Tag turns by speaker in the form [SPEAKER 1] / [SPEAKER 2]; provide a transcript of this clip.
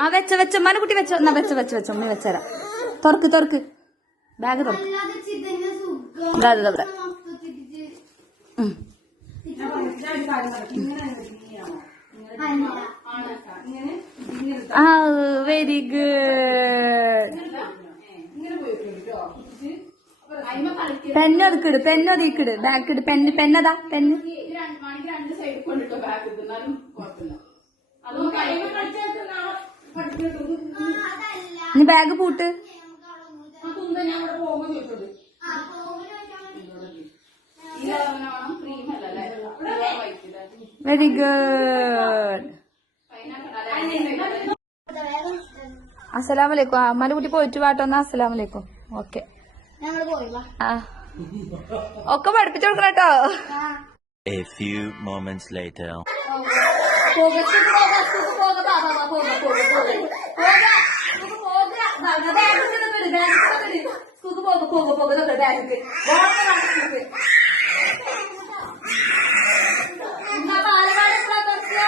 [SPEAKER 1] ആ വെച്ച വെച്ച. മന കുട്ടി വെച്ച. എന്നാ വെച്ച വെച്ച വെച്ച. ഉമ്മി വെച്ചരാ. തുറക്ക് തുറക്ക്. ബാഗ് തുറക്ക്. ഇവിടെ. ആ വെരി ഗുഡ് പെന്ന് ഒതുക്കിട് പെന്ന് ഒതുക്കിട്. ബാക്ക് ഇട്. പെന്ന് പെന്നതാ പെന്ന്
[SPEAKER 2] ക്രീം ബാഗ്
[SPEAKER 1] പൂട്ട്. വെരി ഗുഡ് അസലാമലൈക്കും അമ്മാന്റെ കുട്ടി പോയിട്ട് വാട്ടോന്നാ അസലാമലൈക്കും ഓക്കെ ആ. ഒക്കെ പഠിപ്പിച്ചു കൊടുക്കണം കേട്ടോ.
[SPEAKER 3] A few moments later.
[SPEAKER 1] പോക പോക പോക പോക. പോക ബാ ബാ ബാഗ് ഇങ്ങനെ വരും ബാഗ് ഇങ്ങനെ വരും സ്കൂൾക്ക് പോക പോക പോക ഇതൊക്കെ ബാഗ് എന്നാ പാലക്കാട് എപ്പോഴാ തുറക്കുക